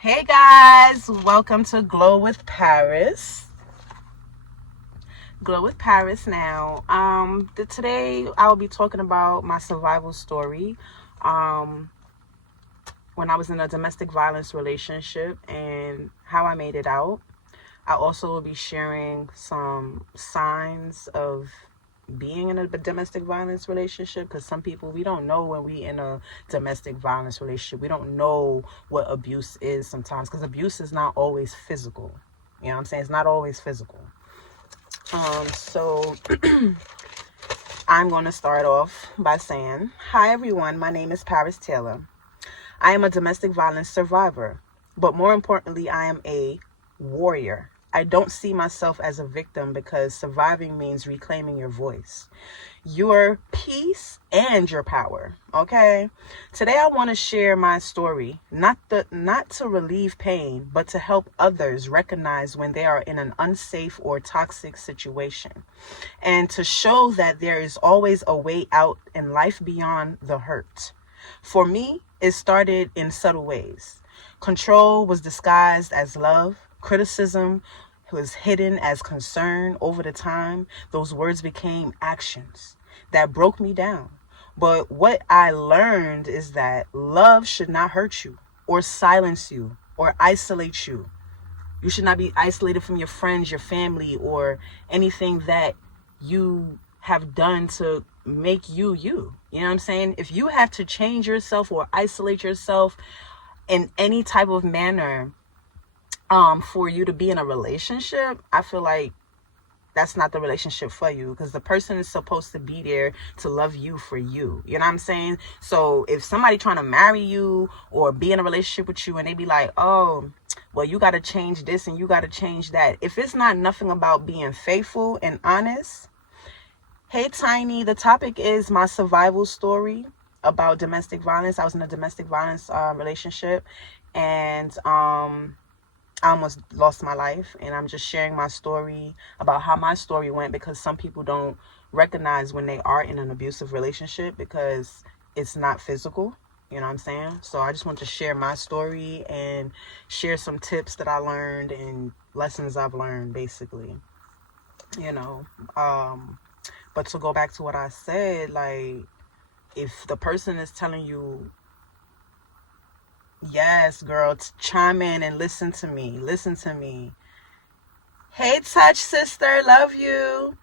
Hey guys, welcome to Glow with Paris. Glow with Paris now. Today I will be talking about my survival story. Um, when I was in a domestic violence relationship and how I made it out. I also will be sharing some signs of being in a domestic violence relationship, because some people, we don't know when we in a domestic violence relationship. We don't know what abuse is sometimes, because abuse is not always physical. You know what I'm saying? It's not always physical. So I'm going to start off by saying, hi everyone, my name is Paristaylor. I am a domestic violence survivor, but more importantly, I am a warrior. I don't see myself as a victim, because surviving means reclaiming your voice, your peace, and your power. Okay? Today I want to share my story, not to relieve pain, but to help others recognize when they are in an unsafe or toxic situation, and to show that there is always a way out in life beyond the hurt. For me, it started in subtle ways. Control was disguised as love. Criticism was hidden as concern. Over the time, those words became actions that broke me down. But what I learned is that love should not hurt you or silence you or isolate you. You should not be isolated from your friends, your family, or anything that you have done to make you you. You know what I'm saying? If you have to change yourself or isolate yourself in any type of manner for you to be in a relationship, I feel like that's not the relationship for you, because the person is supposed to be there to love you for you. You know what I'm saying? So if somebody trying to marry you or be in a relationship with you and they be like, oh, well, you got to change this and you got to change that. If it's not nothing about being faithful and honest. Hey, Tiny, the topic is my survival story about domestic violence. I was in a domestic violence relationship, and I almost lost my life, and I'm just sharing my story about how my story went, because some people don't recognize when they are in an abusive relationship because it's not physical. You know what I'm saying? So I just want to share my story and share some tips that I learned and lessons I've learned, basically. You know, but to go back to what I said, like, if the person is telling you, yes, girl, chime in and listen to me. Listen to me. Hey, Touch Sister, love you.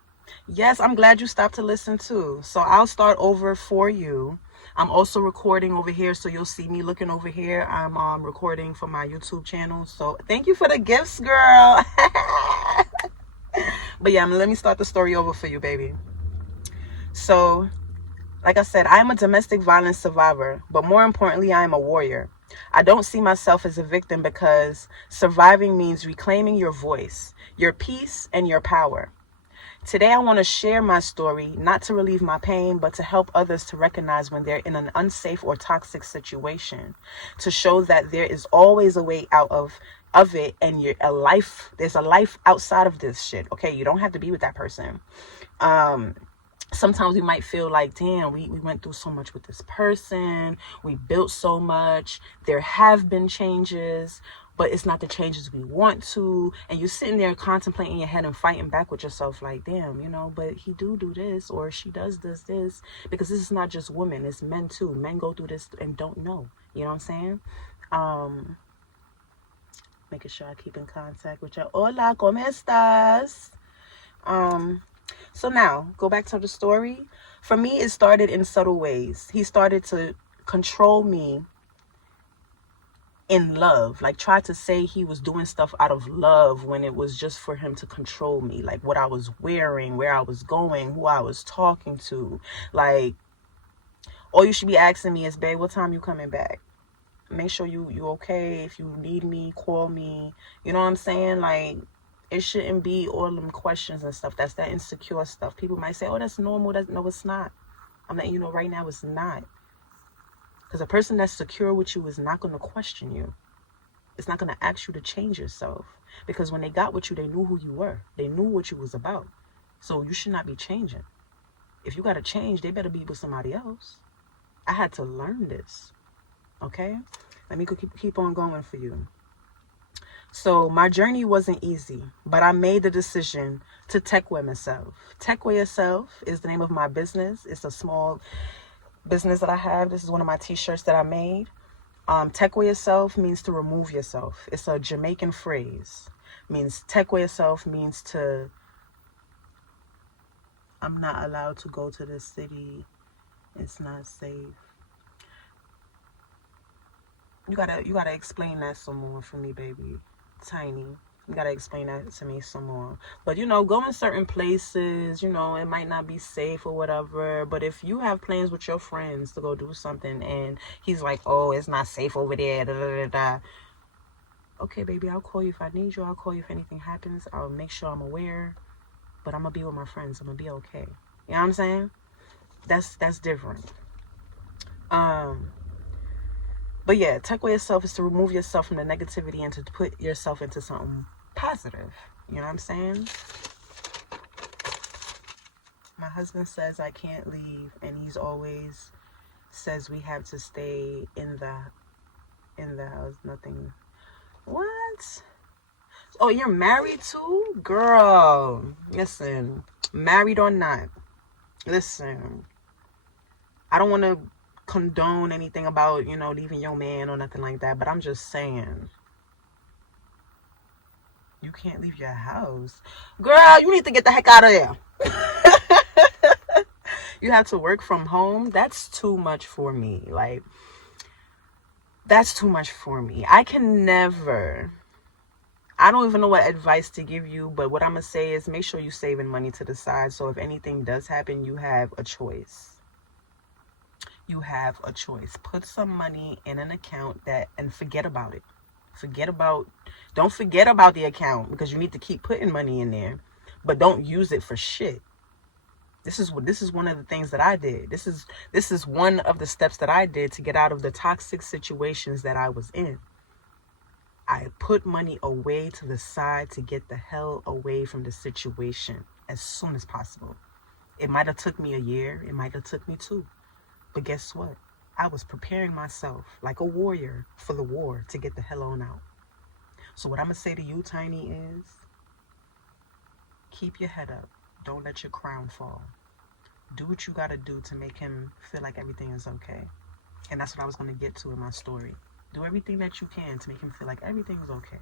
Yes, I'm glad you stopped to listen too. So I'll start over for you. I'm also recording over here, so you'll see me looking over here. I'm recording for my YouTube channel. So thank you for the gifts, girl. But yeah, let me start the story over for you, baby. So, like I said, I am a domestic violence survivor, but more importantly, I am a warrior. I don't see myself as a victim, because surviving means reclaiming your voice, your peace, and your power. Today, I want to share my story, not to relieve my pain, but to help others to recognize when they're in an unsafe or toxic situation, to show that there is always a way out of it, and there's a life outside of this shit. Okay, you don't have to be with that person. Sometimes we might feel like, damn, we went through so much with this person. We built so much. There have been changes, but it's not the changes we want to. And you're sitting there contemplating in your head and fighting back with yourself like, damn, but he do this, or she does this. Because this is not just women, it's men too. Men go through this and don't know. You know what I'm saying? Making sure I keep in contact with you. Hola, ¿cómo estás? So now, go back to the story. For me, it started in subtle ways. He started to control me in love, like try to say he was doing stuff out of love when it was just for him to control me, like what I was wearing, where I was going, who I was talking to. Like, all you should be asking me is, babe, what time you coming back? Make sure you okay. If you need me, call me. You know what I'm saying? Like, it shouldn't be all them questions and stuff. That's that insecure stuff. People might say, oh, that's normal. No, it's not. I'm letting you know right now, it's not. Because a person that's secure with you is not going to question you. It's not going to ask you to change yourself. Because when they got with you, they knew who you were. They knew what you was about. So you should not be changing. If you got to change, they better be with somebody else. I had to learn this. Okay? Let me keep on going for you. So my journey wasn't easy, but I made the decision to tech with myself. Tech with yourself is the name of my business. It's a small business that I have. This is one of my t-shirts that I made. Tech with yourself means to remove yourself. It's a Jamaican phrase. Means tech with yourself means to, I'm not allowed to go to this city. It's not safe. You gotta explain that some more for me, baby. Tiny. You gotta explain that to me some more. But going certain places, it might not be safe or whatever. But if you have plans with your friends to go do something and he's like, oh, it's not safe over there, da da da da. Okay, baby, I'll call you if I need you. I'll call you if anything happens. I'll make sure I'm aware. But I'm gonna be with my friends. I'm gonna be okay. You know what I'm saying? That's different. But yeah, tech with yourself is to remove yourself from the negativity and to put yourself into something positive. You know what I'm saying? My husband says I can't leave, and he's always says we have to stay in the house. Nothing. What? Oh, you're married too? Girl, listen, married or not, listen, I don't want to condone anything about, leaving your man or nothing like that, but I'm just saying, you can't leave your house. Girl, you need to get the heck out of there. You have to work from home. That's too much for me. Like, that's too much for me. I don't even know what advice to give you, but what I'm going to say is make sure you're saving money to the side. So if anything does happen, you have a choice. You have a choice. Put some money in an account and forget about it. Don't forget about the account, because you need to keep putting money in there, but don't use it for shit. This is one of the things that I did. This is one of the steps that I did to get out of the toxic situations that I was in. I put money away to the side to get the hell away from the situation as soon as possible. It might have took me a year. It might have took me 2. But guess what? I was preparing myself like a warrior for the war to get the hell on out. So what I'm going to say to you, Tiny, is keep your head up. Don't let your crown fall. Do what you got to do to make him feel like everything is okay. And that's what I was going to get to in my story. Do everything that you can to make him feel like everything is okay.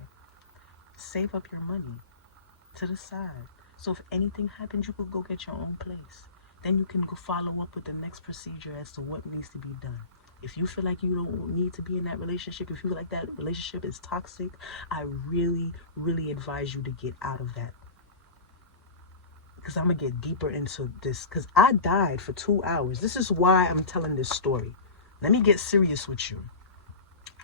Save up your money to the side. So if anything happens, you could go get your own place. Then you can go follow up with the next procedure as to what needs to be done. If you feel like you don't need to be in that relationship, if you feel like that relationship is toxic, I really, really advise you to get out of that. Because I'm going to get deeper into this. Because I died for 2 hours. This is why I'm telling this story. Let me get serious with you.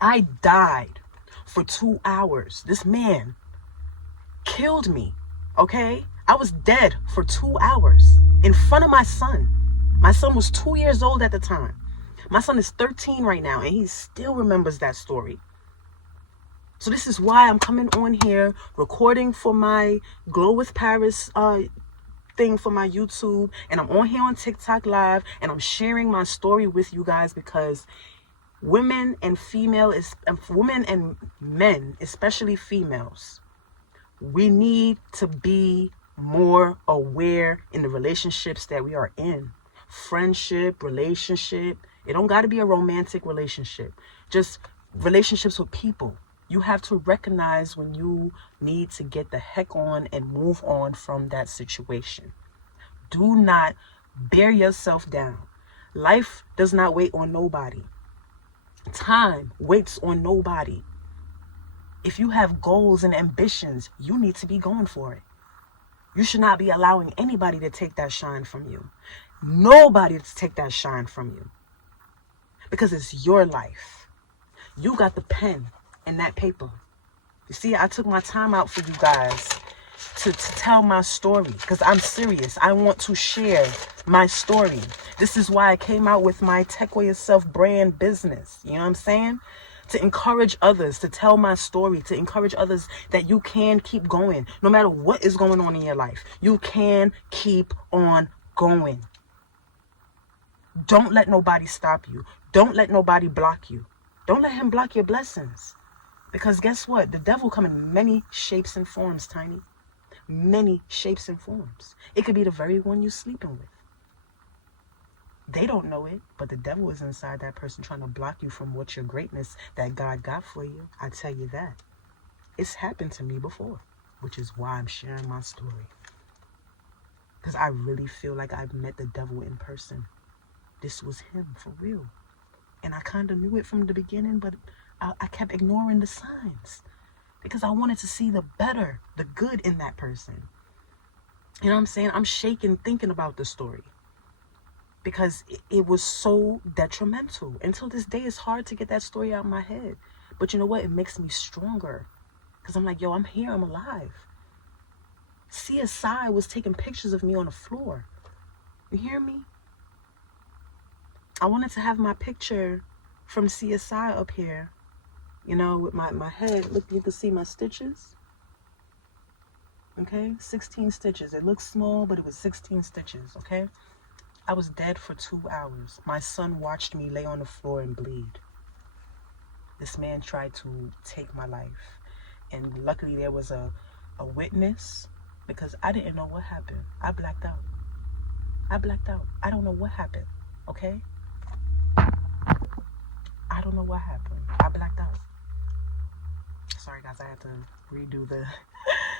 I died for 2 hours. This man killed me, okay? I was dead for 2 hours in front of my son. My son was 2 years old at the time. My son is 13 right now, and he still remembers that story. So this is why I'm coming on here, recording for my Glow with Paris thing for my YouTube, and I'm on here on TikTok Live, and I'm sharing my story with you guys, because women and men, especially females, we need to be more aware in the relationships that we are in. Friendship, relationship. It don't got to be a romantic relationship. Just relationships with people. You have to recognize when you need to get the heck on and move on from that situation. Do not bear yourself down. Life does not wait on nobody. Time waits on nobody. If you have goals and ambitions, you need to be going for it. You should not be allowing anybody to take that shine from you. Nobody to take that shine from you. Because it's your life. You got the pen and that paper. You see, I took my time out for you guys to tell my story, because I'm serious. I want to share my story. This is why I came out with my Tech Way Yourself brand business. You know what I'm saying? To encourage others, to tell my story, to encourage others that you can keep going. No matter what is going on in your life, you can keep on going. Don't let nobody stop you. Don't let nobody block you. Don't let him block your blessings. Because guess what? The devil come in many shapes and forms, Tiny. Many shapes and forms. It could be the very one you're sleeping with. They don't know it, but the devil is inside that person trying to block you from what your greatness that God got for you. I tell you that. It's happened to me before, which is why I'm sharing my story. Because I really feel like I've met the devil in person. This was him, for real. And I kind of knew it from the beginning, but I kept ignoring the signs. Because I wanted to see the better, the good in that person. You know what I'm saying? I'm shaking thinking about the story. Because it was so detrimental. Until this day, it's hard to get that story out of my head. But you know what? It makes me stronger. Because I'm like, yo, I'm here. I'm alive. CSI was taking pictures of me on the floor. You hear me? I wanted to have my picture from CSI up here. You know, with my head. Look, you can see my stitches. Okay? 16 stitches. It looks small, but it was 16 stitches. Okay? I was dead for 2 hours. My son watched me lay on the floor and bleed. This man tried to take my life. And luckily there was a witness, because I didn't know what happened. I blacked out. I don't know what happened. Okay? I don't know what happened. I blacked out. Sorry guys, I had to redo the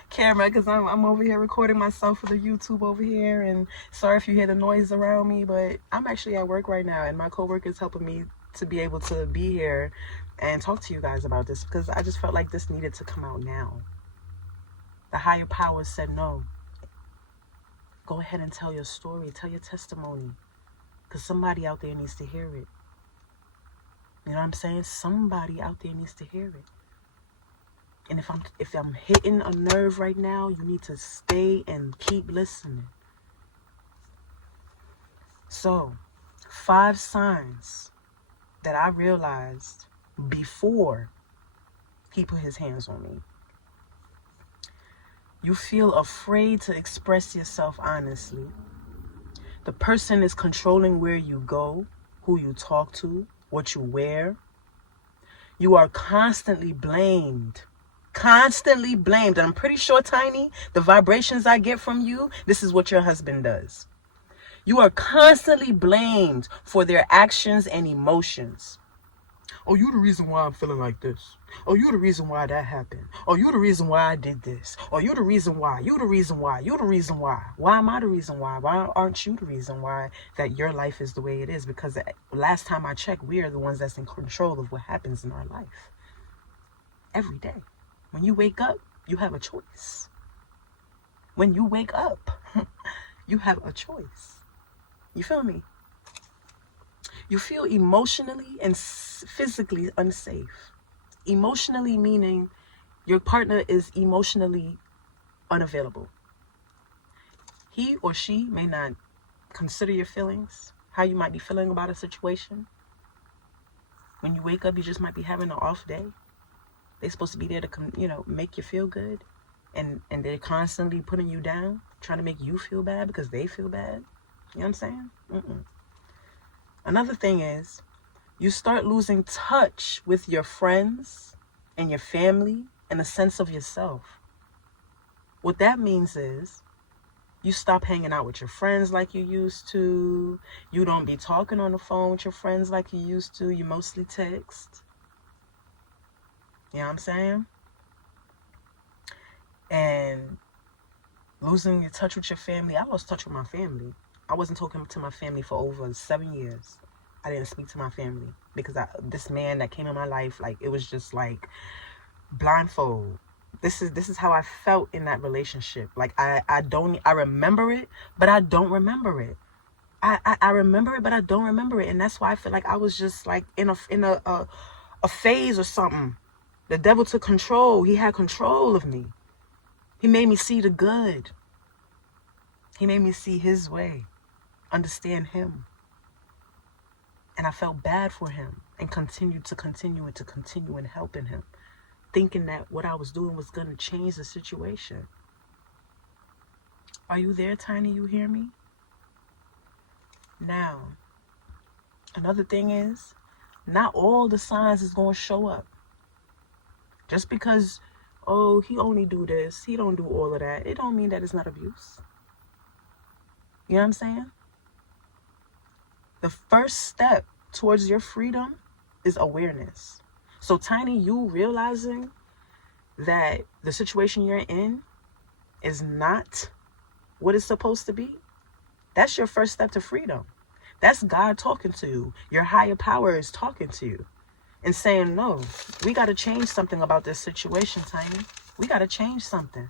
camera because I'm over here recording myself for the YouTube over here, and sorry if you hear the noise around me, but I'm actually at work right now and my coworker is helping me to be able to be here and talk to you guys about this, because I just felt like this needed to come out now. The higher power said no. Go ahead and tell your story, tell your testimony, because somebody out there needs to hear it. You know what I'm saying? Somebody out there needs to hear it. And if I'm hitting a nerve right now, you need to stay and keep listening. So, 5 signs that I realized before he put his hands on me. You feel afraid to express yourself honestly. The person is controlling where you go, who you talk to, what you wear. You are constantly blamed. Constantly blamed. And I'm pretty sure, Tiny, the vibrations I get from you, this is what your husband does. You are constantly blamed for their actions and emotions. Oh, you the reason why I'm feeling like this. Oh, you the reason why that happened. Oh, you the reason why I did this. Oh, you the reason why. You the reason why. You the reason why. Why am I the reason why? Why aren't you the reason why that your life is the way it is? Because last time I checked, we are the ones that's in control of what happens in our life. Every day. When you wake up, you have a choice. When you wake up, you have a choice. You feel me? You feel emotionally and physically unsafe. Emotionally meaning your partner is emotionally unavailable. He or she may not consider your feelings, how you might be feeling about a situation. When you wake up, you just might be having an off day. They're supposed to be there to, make you feel good. And they're constantly putting you down, trying to make you feel bad because they feel bad. You know what I'm saying? Another thing is, you start losing touch with your friends and your family and a sense of yourself. What that means is, you stop hanging out with your friends like you used to. You don't be talking on the phone with your friends like you used to. You mostly text. You know what I'm saying? And losing your touch with your family. I lost touch with my family. I wasn't talking to my family for over 7 years. I didn't speak to my family because this man that came in my life, like, it was just like blindfold. This is how I felt in that relationship. Like, I remember it, but I don't remember it. I remember it, but I don't remember it. And that's why I feel like I was just like in a phase or something. The devil took control. He had control of me. He made me see the good. He made me see his way, understand him. And I felt bad for him and continued to continue and helping him, thinking that what I was doing was going to change the situation. Are you there, Tiny? You hear me? Now, another thing is, not all the signs is going to show up. Just because, oh, he only do this, he don't do all of that, it don't mean that it's not abuse. You know what I'm saying? The first step towards your freedom is awareness. So Tiny, you realizing that the situation you're in is not what it's supposed to be, that's your first step to freedom. That's God talking to you. Your higher power is talking to you and saying, no, we got to change something about this situation, Tiny. We got to change something.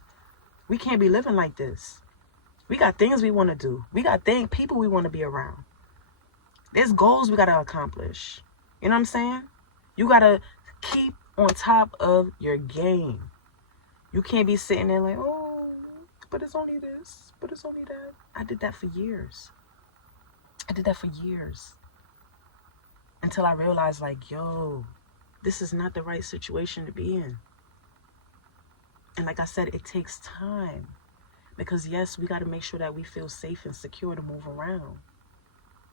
We can't be living like this. We got things we want to do. We got people we want to be around. There's goals we got to accomplish. You know what I'm saying? You got to keep on top of your game. You can't be sitting there like, oh, but it's only this, but it's only that. I did that for years. Until I realized, like, yo, this is not the right situation to be in. And like I said, it takes time. Because yes, we got to make sure that we feel safe and secure to move around.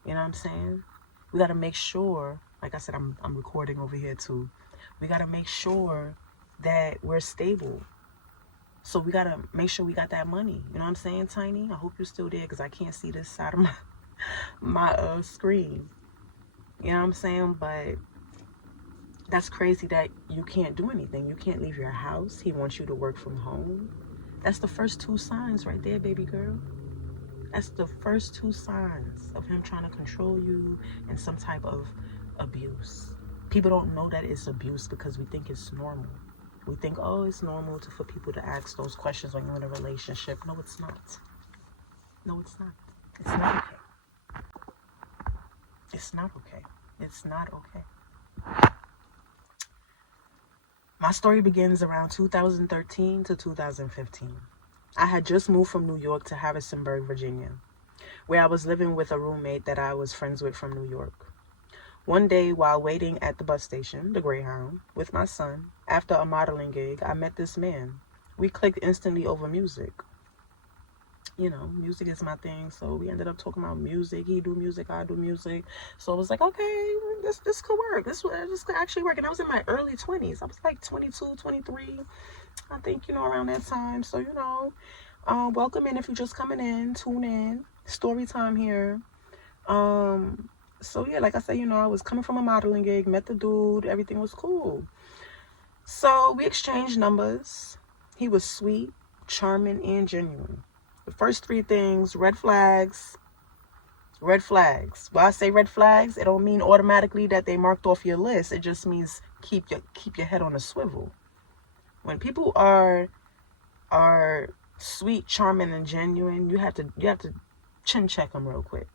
You know what I'm saying? We got to make sure, like I said, I'm recording over here too. We got to make sure that we're stable. So we got to make sure we got that money. You know what I'm saying, Tiny? I hope you're still there because I can't see this side of my screen. You know what I'm saying? But that's crazy that you can't do anything. You can't leave your house. He wants you to work from home. That's the first 2 signs right there, baby girl. That's the first 2 signs of him trying to control you and some type of abuse. People don't know that it's abuse because we think it's normal. We think, oh, it's normal for people to ask those questions when you're in a relationship. No, it's not. No, it's not. It's not okay. It's not okay. It's not okay. My story begins around 2013 to 2015. I had just moved from New York to Harrisonburg, Virginia, where I was living with a roommate that I was friends with from New York. One day, while waiting at the bus station, the Greyhound, with my son, after a modeling gig, I met this man. We clicked instantly over music. You know, music is my thing, so we ended up talking about music. He do music, I do music. So I was like, okay, this could work. This could actually work. And I was in my early 20s. I was like 22, 23, I think, you know, around that time. So, you know, welcome in if you're just coming in, tune in. Story time here. So yeah, like I said, you know, I was coming from a modeling gig, met the dude, everything was cool. So we exchanged numbers. He was sweet, charming, and genuine. The first 3 things, red flags. Red flags. When I say red flags, it don't mean automatically that they marked off your list. It just means keep your head on a swivel. When people are sweet, charming, and genuine, you have to chin check them real quick.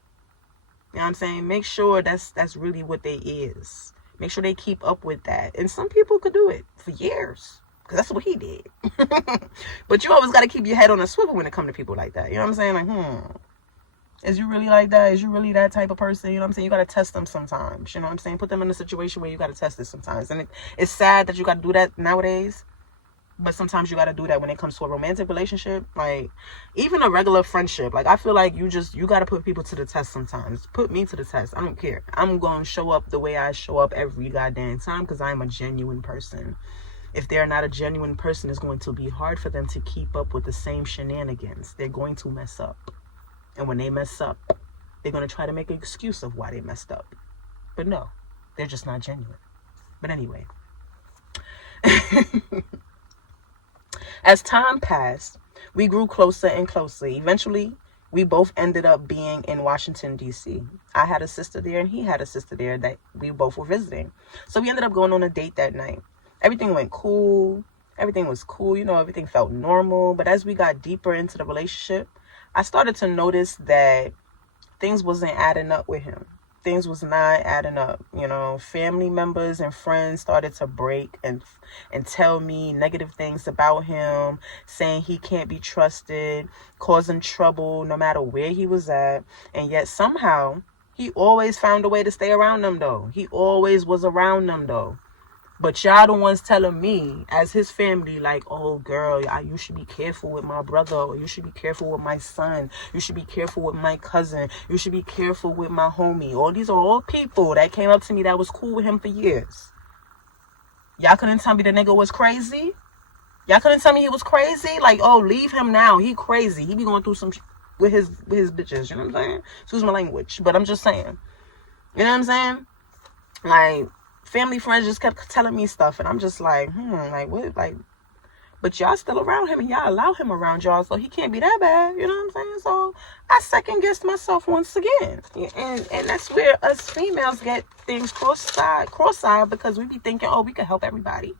You know what I'm saying? Make sure that's really what they is. Make sure they keep up with that. And some people could do it for years. Because that's what he did. But you always got to keep your head on a swivel when it comes to people like that. You know what I'm saying? Like, is you really like that? Is you really that type of person? You know what I'm saying? You got to test them sometimes. You know what I'm saying? Put them in a situation where you got to test it sometimes. And it's sad that you got to do that nowadays. But sometimes you got to do that when it comes to a romantic relationship. Like, even a regular friendship. Like, I feel like you got to put people to the test sometimes. Put me to the test. I don't care. I'm going to show up the way I show up every goddamn time because I'm a genuine person. If they're not a genuine person, it's going to be hard for them to keep up with the same shenanigans. They're going to mess up. And when they mess up, they're going to try to make an excuse of why they messed up. But no, they're just not genuine. But anyway. As time passed, we grew closer and closer. Eventually, we both ended up being in Washington, D.C. I had a sister there and he had a sister there that we both were visiting. So we ended up going on a date that night. Everything went cool. Everything was cool. You know, everything felt normal. But as we got deeper into the relationship, I started to notice that things wasn't adding up with him. Things was not adding up. You know, family members and friends started to break and tell me negative things about him, saying he can't be trusted, causing trouble no matter where he was at. And yet somehow he always found a way to stay around them though. He always was around them though. But y'all the ones telling me as his family, like, oh, girl, you should be careful with my brother. Or you should be careful with my son. You should be careful with my cousin. You should be careful with my homie. All these are all people that came up to me that was cool with him for years. Y'all couldn't tell me the nigga was crazy. Y'all couldn't tell me he was crazy. Like, oh, leave him now. He crazy. He be going through some with his bitches. You know what I'm saying? Excuse my language, but I'm just saying. You know what I'm saying? Like, family friends just kept telling me stuff, and I'm just like, like what, like. But y'all still around him, and y'all allow him around y'all, so he can't be that bad. You know what I'm saying? So I second guessed myself once again, and that's where us females get things cross-eyed because we be thinking, oh, we can help everybody.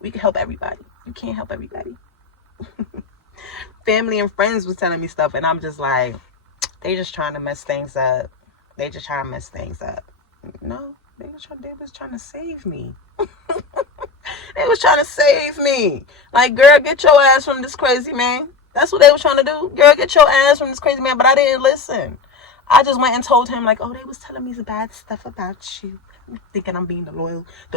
We can help everybody. You can't help everybody. Family and friends was telling me stuff, and I'm just like, they just trying to mess things up. They just trying to mess things up. No, they was trying to save me. They was trying to save me. Like, girl, get your ass from this crazy man. That's what they was trying to do. Girl, get your ass from this crazy man. But I didn't listen. I just went and told him, like, oh, they was telling me some bad stuff about you. Thinking I'm being the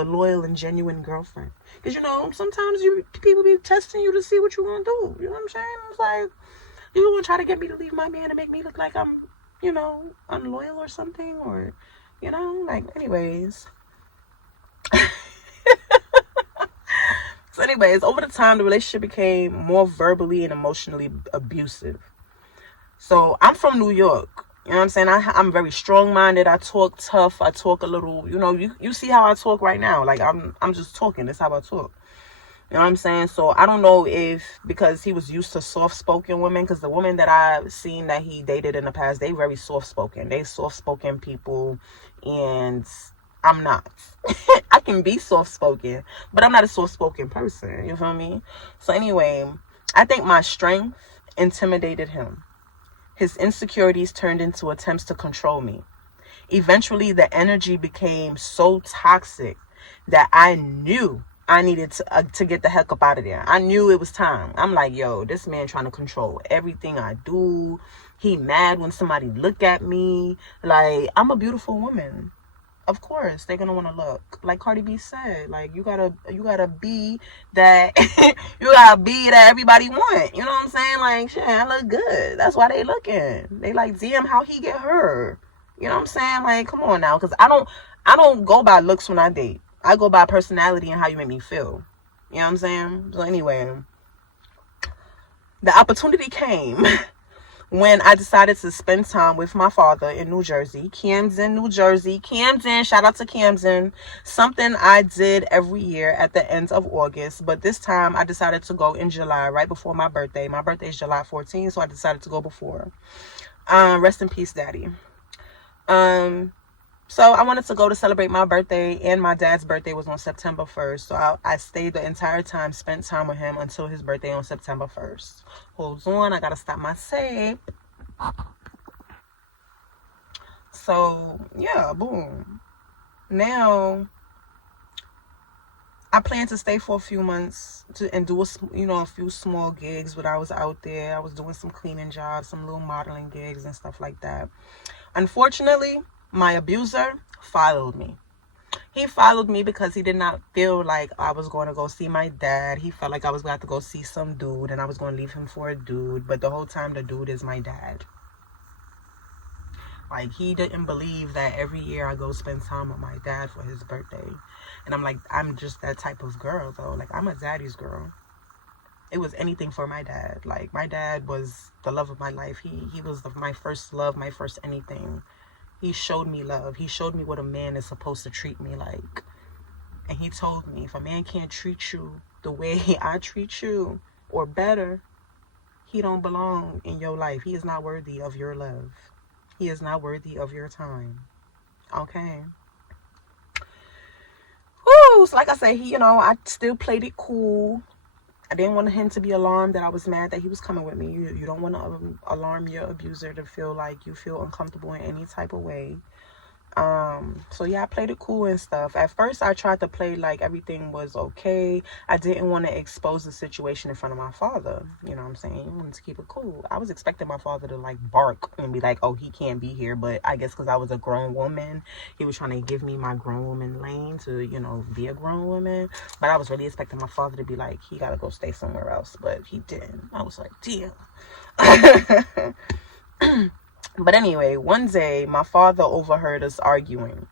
loyal and genuine girlfriend. Because, you know, sometimes people be testing you to see what you want to do. You know what I'm saying? It's like, you want to try to get me to leave my man and make me look like I'm, you know, unloyal or something. Or, you know, like, anyways. So anyways, over the time, the relationship became more verbally and emotionally abusive. So I'm from New York. You know what I'm saying? I'm very strong-minded. I talk tough. I talk a little, you know, you see how I talk right now. Like, I'm just talking. That's how I talk. You know what I'm saying? So I don't know if because he was used to soft-spoken women, because the women that I've seen that he dated in the past, they very soft-spoken. They soft-spoken people, and I'm not. I can be soft-spoken, but I'm not a soft-spoken person. You feel me? So anyway, I think my strength intimidated him. His insecurities turned into attempts to control me. Eventually, the energy became so toxic that I knew I needed to get the heck up out of there. I knew it was time. I'm like, yo, this man trying to control everything I do. He mad when somebody look at me. Like, I'm a beautiful woman. Of course they're gonna want to look like Cardi B said. Like, you gotta be that you gotta be that everybody want. You know what I'm saying? Like, shit, I look good. That's why they looking. They like, damn, how he get her. You know what I'm saying? Like, come on now, because I don't go by looks when I date. I go by personality and how you make me feel. You know what I'm saying? So anyway, the opportunity came when I decided to spend time with my father in New Jersey, Camden, New Jersey. Camden, shout out to Camden. Something I did every year at the end of August, but this time I decided to go in July, right before my birthday. My birthday is July 14th, so I decided to go before. Rest in peace, Daddy. So I wanted to go to celebrate my birthday, and my dad's birthday was on September 1st. So I stayed the entire time, spent time with him until his birthday on September 1st. Hold on, I gotta stop my save. So yeah, boom. Now I plan to stay for a few months and do a few small gigs. But I was out there, I was doing some cleaning jobs, some little modeling gigs and stuff like that. Unfortunately, my abuser followed me. He followed me because he did not feel like I was going to go see my dad. He felt like I was going to have to go see some dude and I was going to leave him for a dude. But the whole time, the dude is my dad. Like, he didn't believe that every year I go spend time with my dad for his birthday. And I'm like, I'm just that type of girl, though. Like, I'm a daddy's girl. It was anything for my dad. Like, my dad was the love of my life. He was my first love, my first anything. He showed me love. He showed me what a man is supposed to treat me like. And he told me, if a man can't treat you the way I treat you, or better, he don't belong in your life. He is not worthy of your love. He is not worthy of your time. Okay? Woo! So like I said, I still played it cool. I didn't want him to be alarmed that I was mad that he was coming with me. You don't want to alarm your abuser to feel like you feel uncomfortable in any type of way. So yeah, I played it cool and stuff. At first, I tried to play like everything was okay. I didn't want to expose the situation in front of my father. You know what I'm saying? I wanted to keep it cool. I was expecting my father to like bark and be like, oh, he can't be here. But I guess because I was a grown woman, he was trying to give me my grown woman lane to, be a grown woman. But I was really expecting my father to be like, he got to go stay somewhere else. But he didn't. I was like, damn. But anyway, one day, my father overheard us arguing.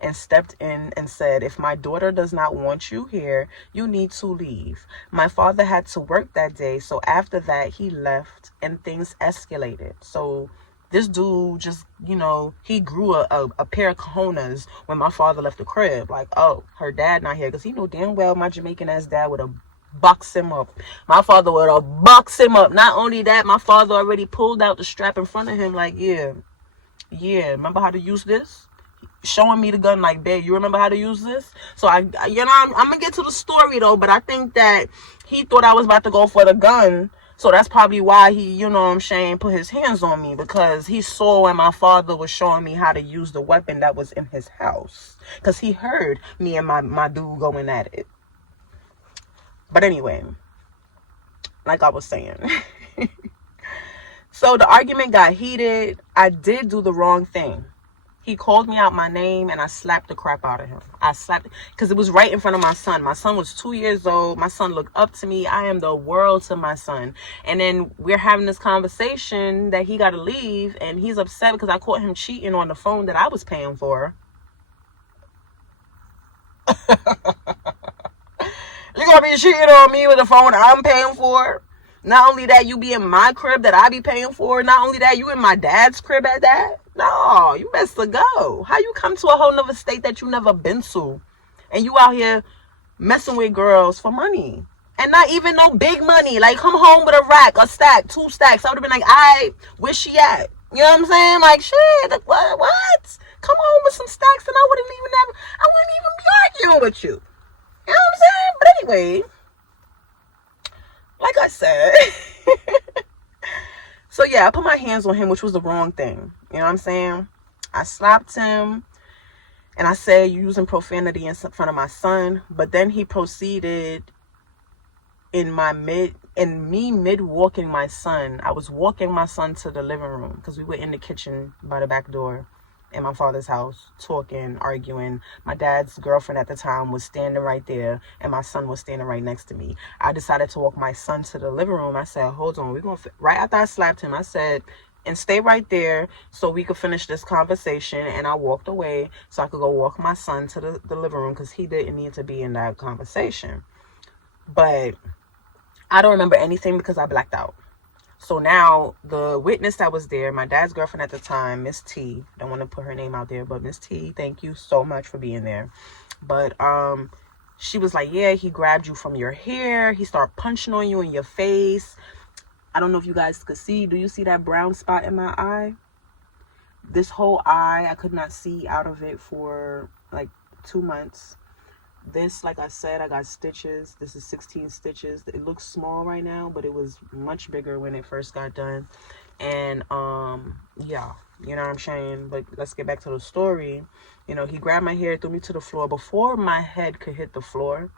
and stepped in and said, if my daughter does not want you here, you need to leave. My father had to work that day, so after that, he left and things escalated. So this dude just, he grew a pair of cojones when my father left the crib. Like, oh, her dad not here. Because he knew damn well my Jamaican-ass dad would have box him up. My father would have boxed him up. Not only that, my father already pulled out the strap in front of him like, yeah, remember how to use this? Showing me the gun like, babe, you remember how to use this? So I'm gonna get to the story though, but I think that he thought I was about to go for the gun. So that's probably why he, put his hands on me, because he saw when my father was showing me how to use the weapon that was in his house, because he heard me and my dude going at it. But anyway, like I was saying, so the argument got heated. I did do the wrong thing. He called me out my name and I slapped the crap out of him. I slapped, because it was right in front of my son. My son was 2 years old. My son looked up to me. I am the world to my son. And then we're having this conversation that he got to leave, and he's upset because I caught him cheating on the phone that I was paying for. You gonna be cheating on me with the phone I'm paying for? Not only that, you be in my crib that I be paying for. Not only that, you in my dad's crib at that. No, you best to go. How you come to a whole nother state that you never been to, and you out here messing with girls for money, and not even no big money? Like, come home with a rack, a stack, 2 stacks. I would have been like, where's she at? You know what I'm saying? Like, shit, what? Come home with some stacks and I wouldn't even be arguing with you. You know what I'm saying? But anyway, like I said, so yeah, I put my hands on him, which was the wrong thing. You know what I'm saying? I slapped him and I said, you using profanity in front of my son. But then he proceeded in mid walking my son. I was walking my son to the living room because we were in the kitchen by the back door in my father's house, talking, arguing. My dad's girlfriend at the time was standing right there, and my son was standing right next to me. I decided to walk my son to the living room. I said, hold on, right after I slapped him, I said, and stay right there so we could finish this conversation. And I walked away so I could go walk my son to the living room, because he didn't need to be in that conversation. But I don't remember anything because I blacked out. So now the witness that was there, my dad's girlfriend at the time, Miss T, don't want to put her name out there, but Miss T, thank you so much for being there. But she was like, yeah, he grabbed you from your hair. He started punching on you in your face. I don't know if you guys could see. Do you see that brown spot in my eye? This whole eye, I could not see out of it for like 2 months. This, like I said, I got stitches. This is 16 stitches. It looks small right now, but it was much bigger when it first got done. And yeah, you know what I'm saying? But let's get back to the story. He grabbed my hair, threw me to the floor. Before my head could hit the floor,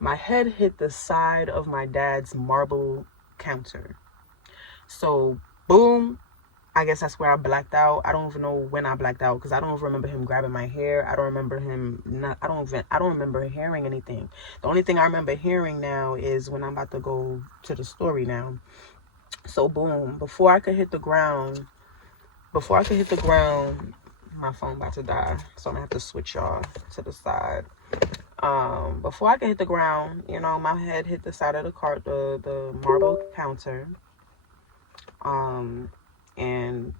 my head hit the side of my dad's marble counter. So boom, I guess that's where I blacked out. I don't even know when I blacked out, because I don't remember him grabbing my hair. I don't remember I don't remember hearing anything. The only thing I remember hearing now is when I'm about to go to the story now. So boom, before I could hit the ground, my phone about to die. So I'm gonna have to switch y'all to the side. Before I could hit the ground, my head hit the side of the marble counter. And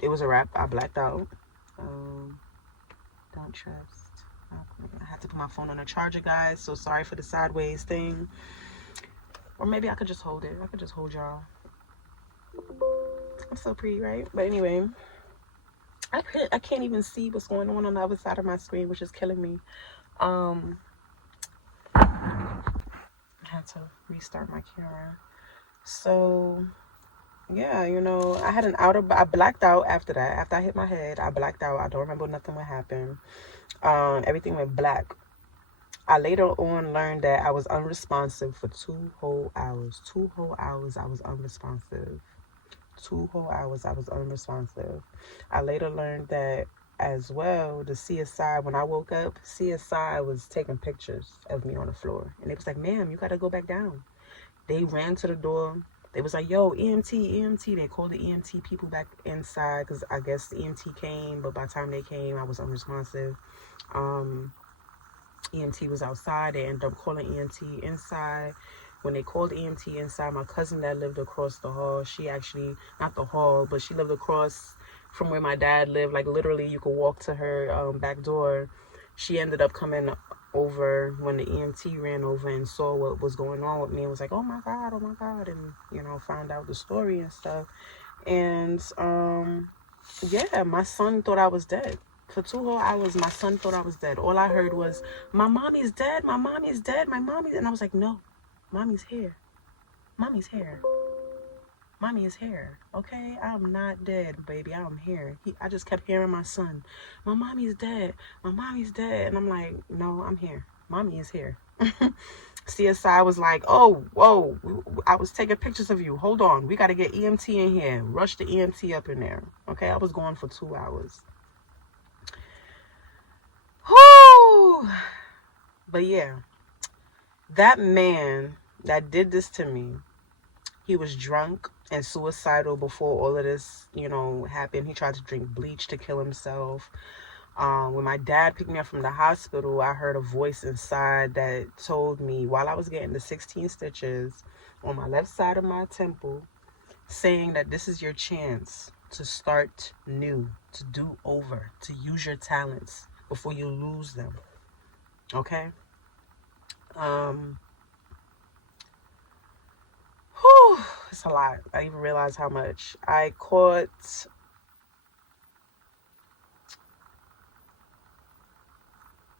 it was a wrap. I blacked out. Don't trust. I had to put my phone on a charger, guys. So sorry for the sideways thing. Or maybe I could just hold it. I could just hold y'all. I'm so pretty, right? But anyway, I can't even see what's going on the other side of my screen, which is killing me. I had to restart my camera. So yeah, I had I blacked out after that. After I hit my head, I blacked out. I don't remember nothing what happened. Everything went black. I later on learned that I was unresponsive for 2 whole hours. 2 whole hours I was unresponsive. 2 whole hours I was unresponsive. I later learned that as well, the CSI, when I woke up, CSI was taking pictures of me on the floor. And they was like, ma'am, you got to go back down. They ran to the door. They was like, yo, EMT, EMT. They called the EMT people back inside because I guess the EMT came, but by the time they came, I was unresponsive. EMT was outside. They ended up calling EMT inside. When they called EMT inside, my cousin that lived across the hall, she actually, not the hall, but she lived across from where my dad lived. Like, literally, you could walk to her back door. She ended up coming over when the EMT ran over and saw what was going on with me and was like, oh my God, and, you know, found out the story and stuff. And, yeah, my son thought I was dead. For 2 whole hours, my son thought I was dead. All I heard was, my mommy's dead, my mommy's dead, my mommy's... And I was like, no, mommy's here. Mommy's here. Mommy is here, okay? I'm not dead, baby. I'm here. I just kept hearing my son, my mommy's dead. My mommy's dead. And I'm like, no, I'm here. Mommy is here. CSI was like, oh, whoa, I was taking pictures of you. Hold on. We got to get EMT in here. Rush the EMT up in there. Okay, I was gone for 2 hours. Whoo! But yeah, that man that did this to me, he was drunk and suicidal before all of this, you know, happened. He tried to drink bleach to kill himself. When my dad picked me up from the hospital, I heard a voice inside that told me, while I was getting the 16 stitches on my left side of my temple, saying that this is your chance to start new, to do over, to use your talents before you lose them. Okay? It's a lot. I didn't even realize how much. I caught...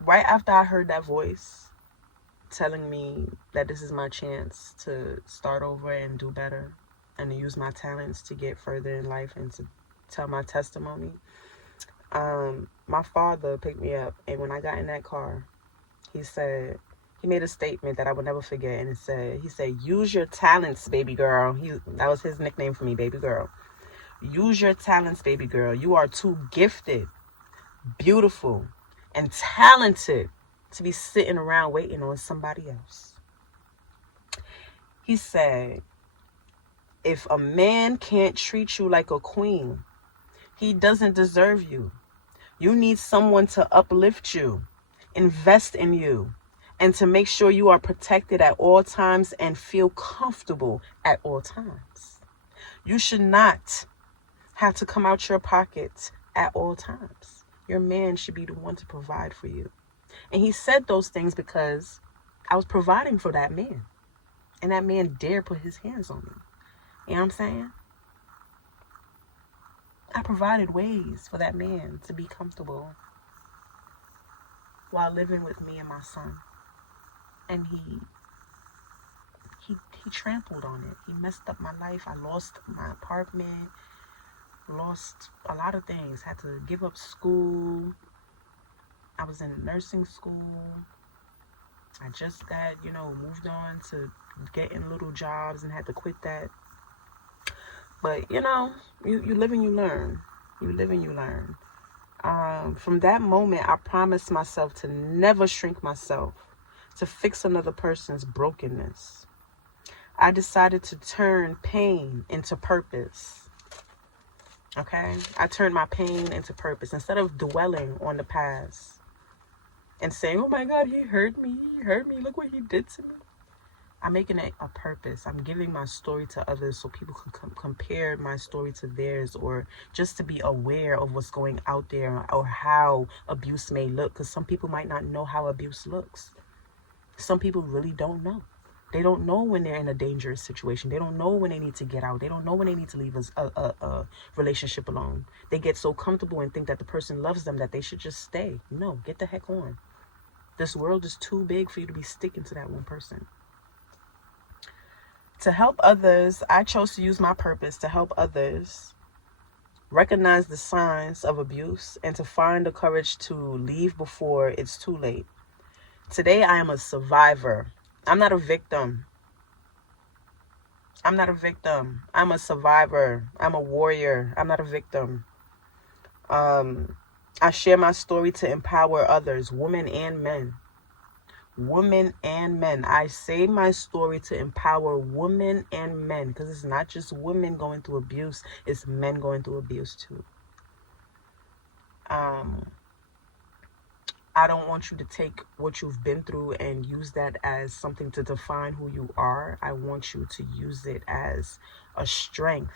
Right after I heard that voice telling me that this is my chance to start over and do better and to use my talents to get further in life and to tell my testimony, my father picked me up, and when I got in that car, he made a statement that I would never forget, and he said, use your talents, baby girl. That was his nickname for me, baby girl. Use your talents, baby girl. You are too gifted, beautiful, and talented to be sitting around waiting on somebody else. He said, if a man can't treat you like a queen, he doesn't deserve you. You need someone to uplift you, invest in you, and to make sure you are protected at all times and feel comfortable at all times. You should not have to come out your pocket at all times. Your man should be the one to provide for you. And he said those things because I was providing for that man. And that man dared put his hands on me. You know what I'm saying? I provided ways for that man to be comfortable while living with me and my son. And he trampled on it. He messed up my life. I lost my apartment, lost a lot of things, had to give up school. I was in nursing school. I just got, moved on to getting little jobs and had to quit that. But, you live and you learn. You live and you learn. From that moment, I promised myself to never shrink myself, to fix another person's brokenness. I decided to turn pain into purpose. Okay? I turned my pain into purpose. Instead of dwelling on the past and saying, oh my God, he hurt me, look what he did to me. I'm making it a purpose. I'm giving my story to others so people can compare my story to theirs, or just to be aware of what's going out there or how abuse may look, because some people might not know how abuse looks. Some people really don't know. They don't know when they're in a dangerous situation. They don't know when they need to get out. They don't know when they need to leave a relationship alone. They get so comfortable and think that the person loves them that they should just stay. No, get the heck on. This world is too big for you to be sticking to that one person. To help others, I chose to use my purpose to help others recognize the signs of abuse and to find the courage to leave before it's too late. Today, I am a survivor. I'm not a victim. I'm a survivor. I'm a warrior. I'm not a victim. I share my story to empower others, women and men. women and men. I say my story to empower women and men, because it's not just women going through abuse, it's men going through abuse too. I don't want you to take what you've been through and use that as something to define who you are. I want you to use it as a strength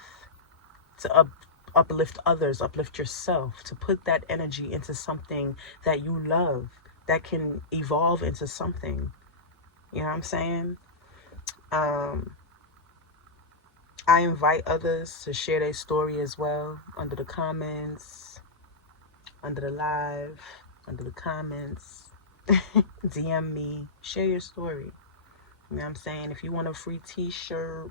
to uplift others, uplift yourself, to put that energy into something that you love, that can evolve into something. You know what I'm saying? I invite others to share their story as well under the comments, under the live, under the comments. DM me, share your story. You know what I'm saying? If you want a free t-shirt,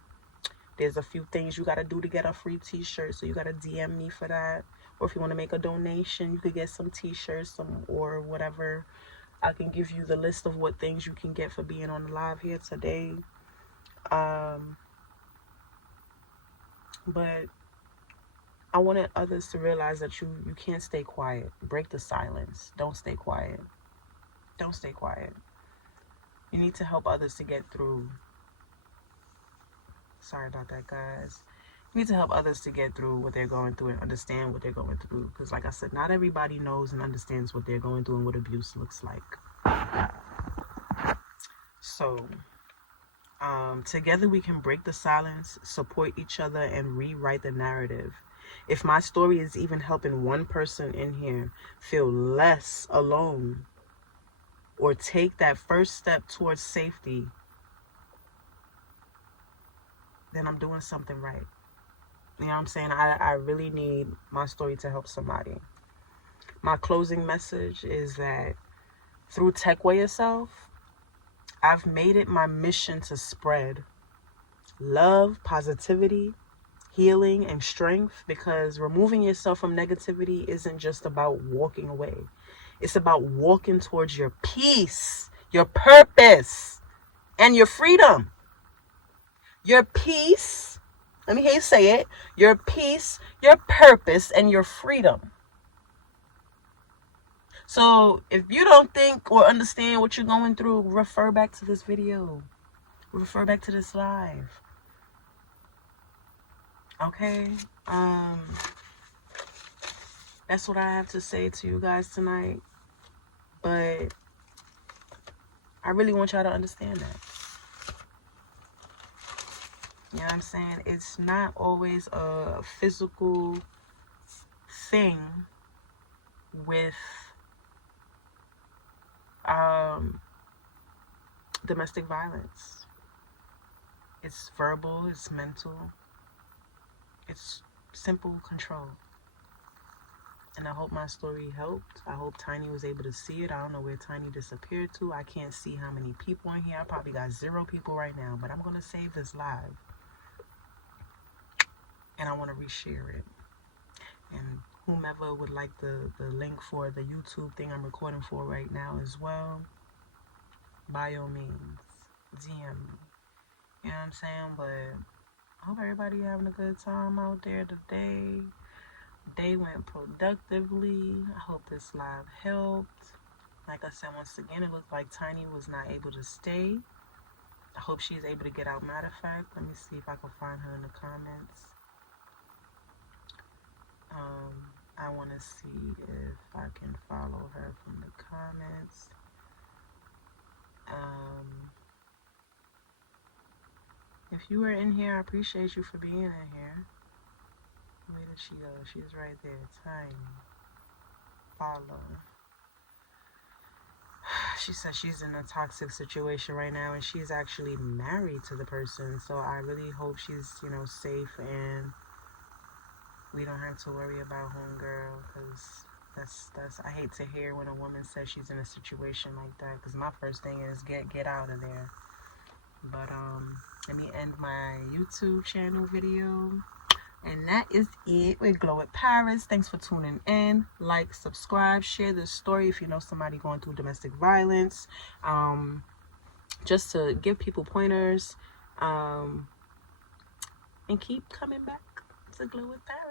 there's a few things you got to do to get a free t-shirt, so you got to DM me for that. Or if you want to make a donation, you could get some t-shirts, or whatever. I can give you the list of what things you can get for being on the live here today. But I wanted others to realize that you can't stay quiet. Break the silence. Don't stay quiet. Don't stay quiet. You need to help others to get through. Sorry about that, guys. You need to help others to get through what they're going through and understand what they're going through. Because like I said, not everybody knows and understands what they're going through and what abuse looks like. So, together we can break the silence, support each other, and rewrite the narrative. If my story is even helping one person in here feel less alone, or take that first step towards safety, then I'm doing something right. You know what I'm saying? I really need my story to help somebody. My closing message is that through Techway Yourself, I've made it my mission to spread love, positivity, healing, and strength, because removing yourself from negativity isn't just about walking away. It's about walking towards your peace, your purpose, and your freedom. Your peace, let me hear you say it, your peace, your purpose, and your freedom. So if you don't think or understand what you're going through, refer back to this video. Refer back to this live. Okay? That's what I have to say to you guys tonight. But I really want y'all to understand that. You know what I'm saying? It's not always a physical thing with domestic violence. It's verbal, it's mental, it's simple control. And I hope my story helped. I hope Tiny was able to see it. I don't know where Tiny disappeared to. I can't see how many people in here. I probably got 0 people right now, but I'm going to save this live. And I want to reshare it. And whomever would like the link for the YouTube thing I'm recording for right now as well, by all means, DM me. You know what I'm saying? But I hope everybody having a good time out there today. Day went productively. I hope this live helped. Like I said, once again, it looked like Tiny was not able to stay. I hope she's able to get out. Matter of fact, let me see if I can find her in the comments. I want to see if I can follow her from the comments. If you are in here, I appreciate you for being in here. Where did she go? She's right there. Tiny. Follow. She says she's in a toxic situation right now, and she's actually married to the person. So I really hope she's, safe, and we don't have to worry about homegirl, because that's I hate to hear when a woman says she's in a situation like that, because my first thing is get out of there. But let me end my YouTube channel video. And that is it with Glow with Paris. Thanks for tuning in. Like, subscribe, share this story if you know somebody going through domestic violence. Just to give people pointers. And keep coming back to Glow with Paris.